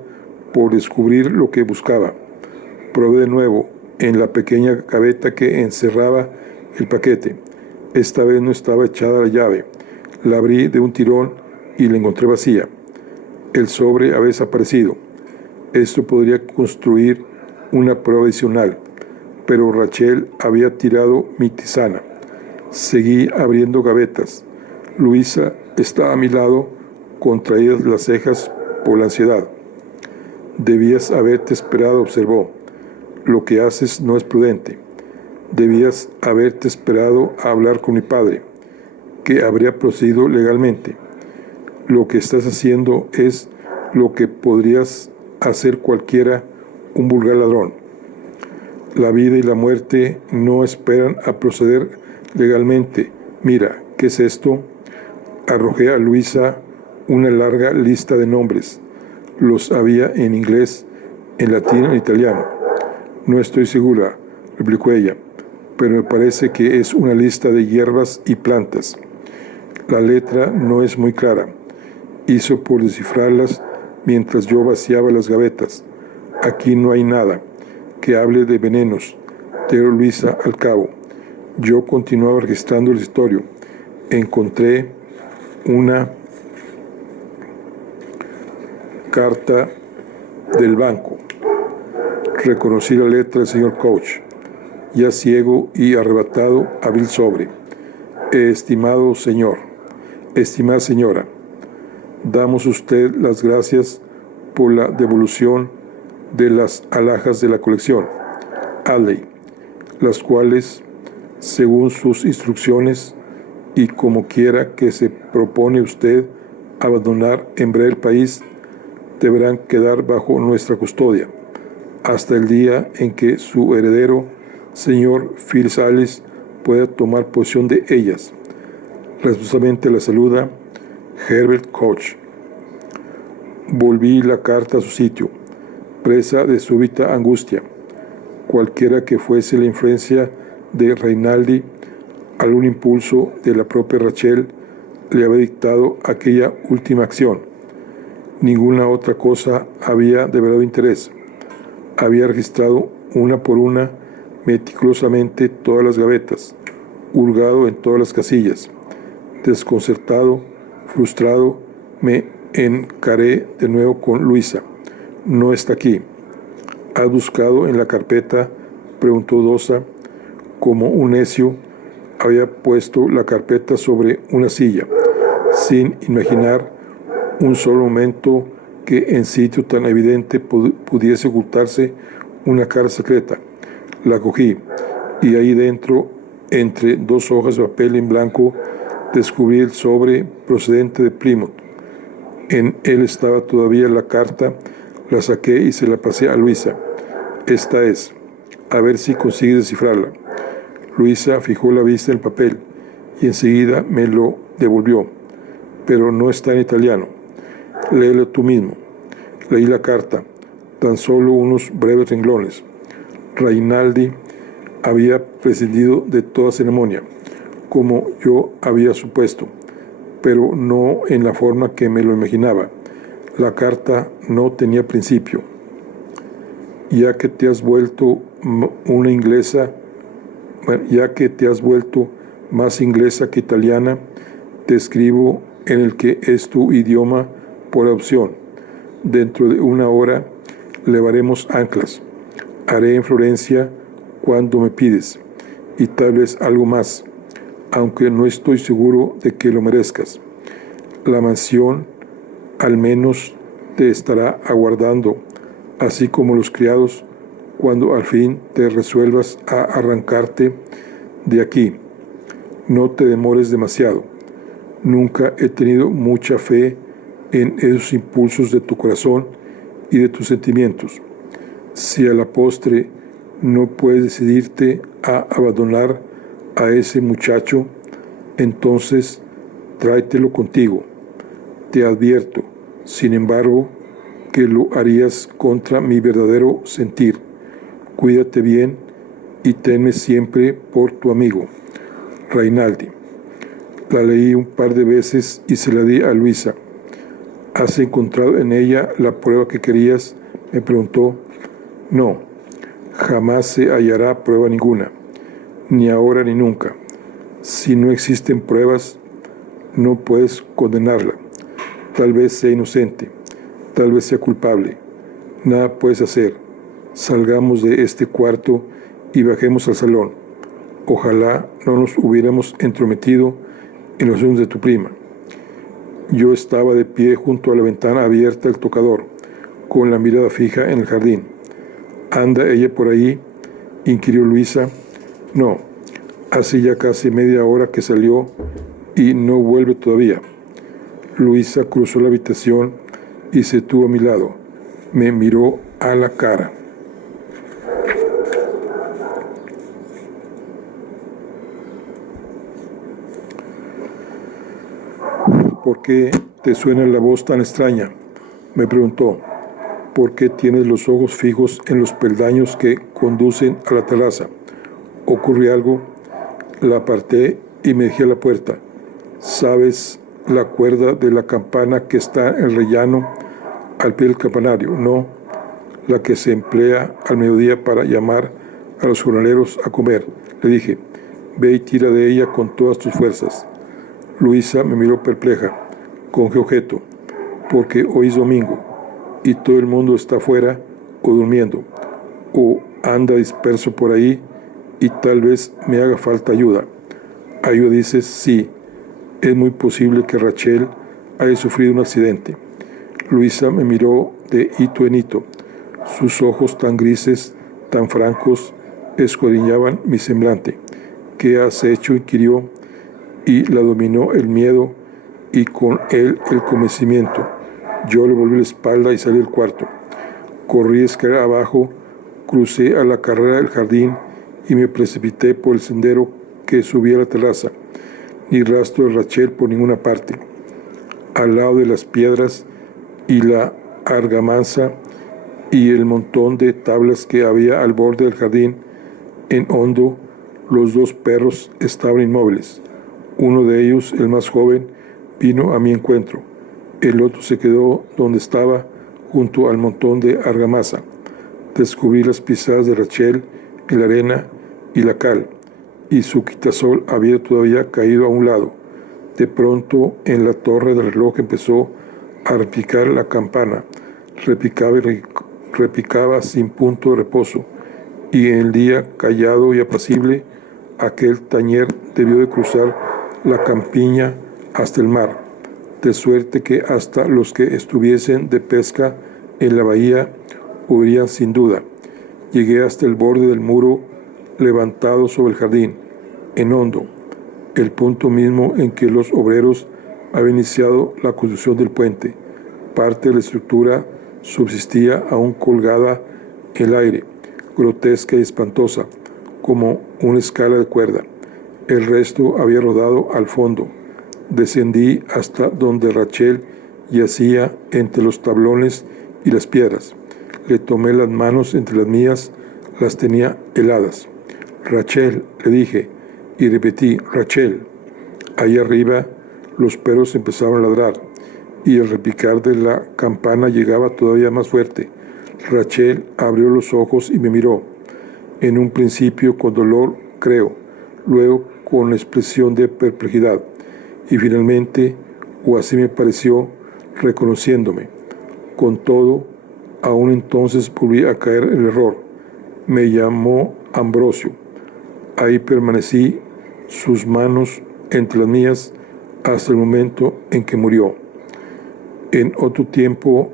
por descubrir lo que buscaba. Probé de nuevo en la pequeña gaveta que encerraba el paquete. Esta vez no estaba echada la llave. La abrí de un tirón y la encontré vacía. El sobre había desaparecido. Esto podría construir una prueba adicional, pero Rachel había tirado mi tisana. Seguí abriendo gavetas. Luisa estaba a mi lado, contraídas las cejas por la ansiedad. Debías haberte esperado, observó. Lo que haces no es prudente. Debías haberte esperado a hablar con mi padre, que habría procedido legalmente. Lo que estás haciendo es lo que podrías hacer cualquiera, un vulgar ladrón. La vida y la muerte no esperan a proceder legalmente. Mira, ¿qué es esto? Arrojé a Luisa una larga lista de nombres. Los había en inglés, en latín, en italiano. No estoy segura, replicó ella, pero me parece que es una lista de hierbas y plantas. La letra no es muy clara. Hizo por descifrarlas mientras yo vaciaba las gavetas. Aquí no hay nada que hable de venenos, dijo Luisa al cabo. Yo continuaba registrando el escritorio. Encontré una carta del banco. Reconocí la letra del señor Koch. Ya ciego y arrebatado, abrí el sobre. Estimado señor, estimada señora, damos a usted las gracias por la devolución de las alhajas de la colección Alley, las cuales, según sus instrucciones y como quiera que se propone usted abandonar en breve el país, deberán quedar bajo nuestra custodia hasta el día en que su heredero, señor Phil Sales, pueda tomar posesión de ellas. Responsablemente la saluda Herbert Koch. Volví la carta a su sitio, presa de súbita angustia. Cualquiera que fuese la influencia de Rinaldi, algún impulso de la propia Rachel le había dictado aquella última acción. Ninguna otra cosa había de verdadero interés. Había registrado una por una meticulosamente todas las gavetas, hurgado en todas las casillas. Desconcertado, frustrado, me encaré de nuevo con Luisa. No está aquí. ¿Has buscado en la carpeta?, preguntó Dosa. Como un necio, había puesto la carpeta sobre una silla, sin imaginar un solo momento que en sitio tan evidente pudiese ocultarse una carta secreta. La cogí y ahí dentro, entre dos hojas de papel en blanco, descubrí el sobre procedente de Plymouth. En él estaba todavía la carta. La saqué y se la pasé a Luisa. Esta es. A ver si consigues descifrarla. Luisa fijó la vista en el papel y enseguida me lo devolvió. Pero no está en italiano. Léelo tú mismo. Leí la carta, tan solo unos breves renglones. Rainaldi había prescindido de toda ceremonia, como yo había supuesto, pero no en la forma que me lo imaginaba. La carta no tenía principio. Ya que te has vuelto una inglesa, ya que te has vuelto más inglesa que italiana, te escribo en el que es tu idioma por opción. Dentro de una hora levaremos anclas. Haré en Florencia cuando me pides, y tal vez algo más, aunque no estoy seguro de que lo merezcas. La mansión al menos te estará aguardando, así como los criados, cuando al fin te resuelvas a arrancarte de aquí. No te demores demasiado. Nunca he tenido mucha fe en esos impulsos de tu corazón y de tus sentimientos. Si a la postre no puedes decidirte a abandonar a ese muchacho, entonces tráetelo contigo. Te advierto, sin embargo, que lo harías contra mi verdadero sentir. Cuídate bien y tenme siempre por tu amigo, Rainaldi. La leí un par de veces y se la di a Luisa. ¿Has encontrado en ella la prueba que querías?, me preguntó. No, jamás se hallará prueba ninguna, ni ahora ni nunca. Si no existen pruebas, no puedes condenarla. Tal vez sea inocente, tal vez sea culpable. Nada puedes hacer. Salgamos de este cuarto y bajemos al salón. Ojalá no nos hubiéramos entrometido en los asuntos de tu prima. Yo estaba de pie junto a la ventana abierta del tocador, con la mirada fija en el jardín. ¿Anda ella por ahí?, inquirió Luisa. No, hace ya casi media hora que salió y no vuelve todavía. Luisa cruzó la habitación y se detuvo a mi lado. Me miró a la cara. ¿Por qué te suena la voz tan extraña?, me preguntó. ¿Por qué tienes los ojos fijos en los peldaños que conducen a la terraza? ¿Ocurre algo? La aparté y me dije a la puerta. ¿Sabes la cuerda de la campana que está en el rellano al pie del campanario? No, la que se emplea al mediodía para llamar a los jornaleros a comer. Le dije, ve y tira de ella con todas tus fuerzas. Luisa me miró perpleja. ¿Con qué objeto? Porque hoy es domingo y todo el mundo está afuera o durmiendo, o anda disperso por ahí y tal vez me haga falta ayuda. Ayuda, dices. Sí, es muy posible que Rachel haya sufrido un accidente. Luisa me miró de hito en hito. Sus ojos tan grises, tan francos, escudriñaban mi semblante. ¿Qué has hecho?, inquirió, y la dominó el miedo y con él el convencimiento. Yo le volví la espalda y salí del cuarto. Corrí escalera abajo, crucé a la carrera el jardín y me precipité por el sendero que subía a la terraza. Ni rastro de Rachel por ninguna parte. Al lado de las piedras y la argamasa y el montón de tablas que había al borde del jardín, en hondo, los dos perros estaban inmóviles. Uno de ellos, el más joven, vino a mi encuentro. El otro se quedó donde estaba, junto al montón de argamasa. Descubrí las pisadas de Rachel en la arena y la cal, y su quitasol había todavía caído a un lado. De pronto, en la torre del reloj empezó a repicar la campana. Repicaba y repicaba sin punto de reposo, y en el día callado y apacible, aquel tañer debió de cruzar la campiña hasta el mar. de suerte que hasta los que estuviesen de pesca en la bahía huirían sin duda. Llegué hasta el borde del muro levantado sobre el jardín, en hondo, el punto mismo en que los obreros habían iniciado la construcción del puente. Parte de la estructura subsistía aún colgada en el aire, grotesca y espantosa, como una escala de cuerda. El resto había rodado al fondo. Descendí hasta donde Rachel yacía entre los tablones y las piedras. Le tomé las manos entre las mías, las tenía heladas. Rachel, le dije, y repetí, Rachel. Ahí arriba los perros empezaron a ladrar, y el repicar de la campana llegaba todavía más fuerte. Rachel abrió los ojos y me miró, en un principio con dolor, creo, luego con expresión de perplejidad, y finalmente, o así me pareció, reconociéndome. Con todo, aún entonces volví a caer en el error. Me llamó Ambrosio. Ahí permanecí, sus manos entre las mías, hasta el momento en que murió. En otro tiempo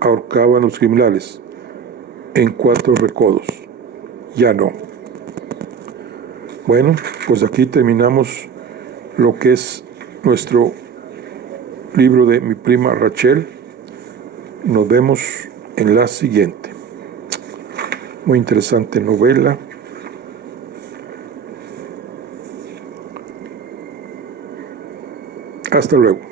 ahorcaban a los criminales, en 4 recodos. Ya no. Bueno, pues aquí terminamos lo que es nuestro libro de mi prima Rachel. Nos vemos en la siguiente. Muy interesante novela. Hasta luego.